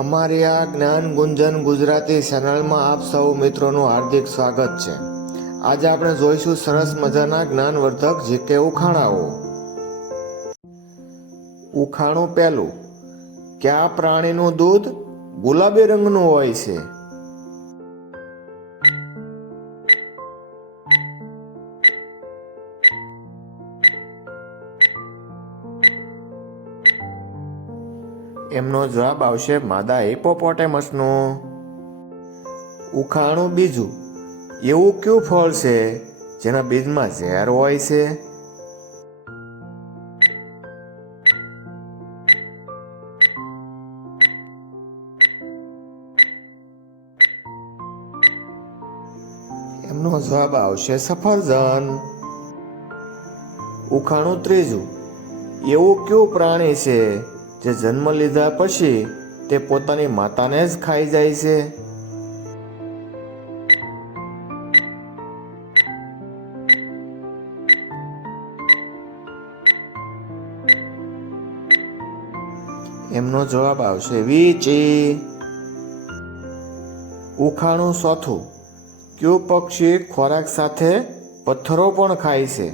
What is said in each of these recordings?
અમારી આ જ્ઞાન ગુંજન ગુજરાતી ચેનલમાં આપ સૌ મિત્રોનું હાર્દિક સ્વાગત છે। આજે આપણે જોઈશું સરસ મજાના જ્ઞાનવર્ધક જીકે ઉખાણાઓ। ઉખાણું પહેલું, કયા પ્રાણીનું દૂધ ગુલાબી રંગનું હોય છે? એમનો જવાબ આવશે માદા હિપોપોટેમસનો। ઉખાણું બીજું, એવું કયું ફળ છે જેના બીજમાં ઝેર હોય છે? એમનો જવાબ આવશે સફરજન। ઉખાણું ત્રીજું, એવું કયું પ્રાણી છે જે જન્મ લીધા પછી તે પોતાની માતાને જ ખાઈ જાય છે? એમનો જવાબ આવશે વીંછી। ઉખાણું ચોથું, કયું પક્ષી ખોરાક સાથે પથ્થરો પણ ખાય છે?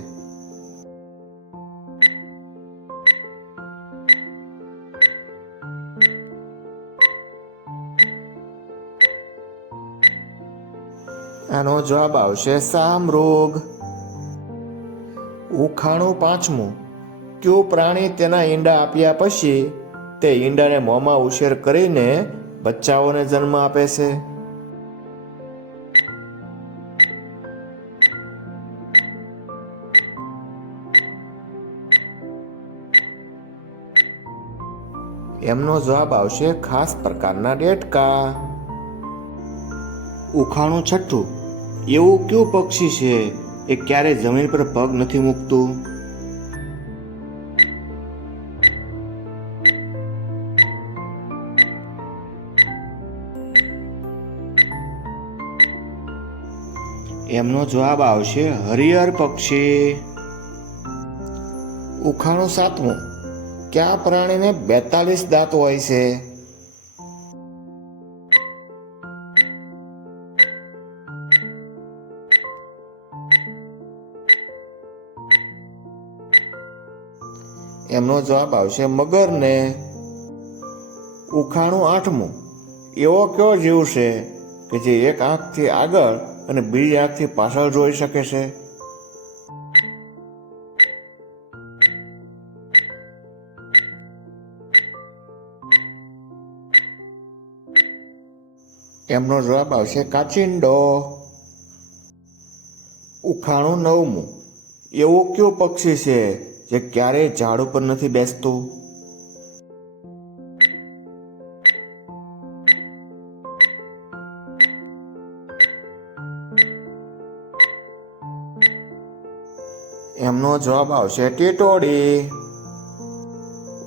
આનો જવાબ આવશે શાહમૃગ। ઉખાણું પાંચમું, કયું પ્રાણી તેના ઈંડા આપ્યા પછી તે ઈંડાને મોંમાં ઉછેર કરીને બચ્ચાઓને જન્મ આપે છે? એમનો જવાબ આવશે ખાસ પ્રકારના ડેટકા। ઉખાણું છઠ્ઠું, એવું કયું પક્ષી છે એ ક્યારે જમીન પર પગ નથી મૂકતું? એમનો જવાબ આવશે હરિહર પક્ષી। ઉખાણું સાતમું, કયા પ્રાણીને 42 દાંત હોય છે? એમનો જવાબ આવશે મગરને। ઉખાણું આઠમું, એવો કયો જીવ છે કે જે એક આંખથી આગળ અને બીજી આંખથી પાછળ જોઈ શકે છે? એમનો જવાબ આવશે કાચિંડો। ઉખાણું નવમું, એવું કયું પક્ષી છે જે ક્યારેય ઝાડ ઉપર નથી બેસતું? એમનો જવાબ આવશે ટીટોડી।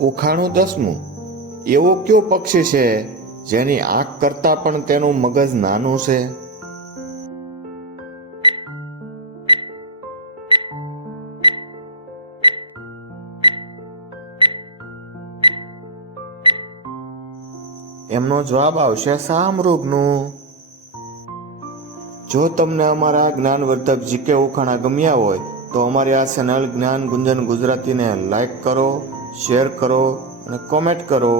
ઉખાણું દસમું, એવું કયું પક્ષી છે જેની આંખ કરતાં પણ તેનું મગજ નાનું છે? એમનો જવાબ આવશે શાહમૃગનું। જો તમને અમારા જ્ઞાનવર્ધક જીકે ઉખાણા ગમ્યા હોય તો અમારી આ ચેનલ જ્ઞાન ગુંજન ગુજરાતીને લાઈક કરો, શેર કરો અને કોમેન્ટ કરો।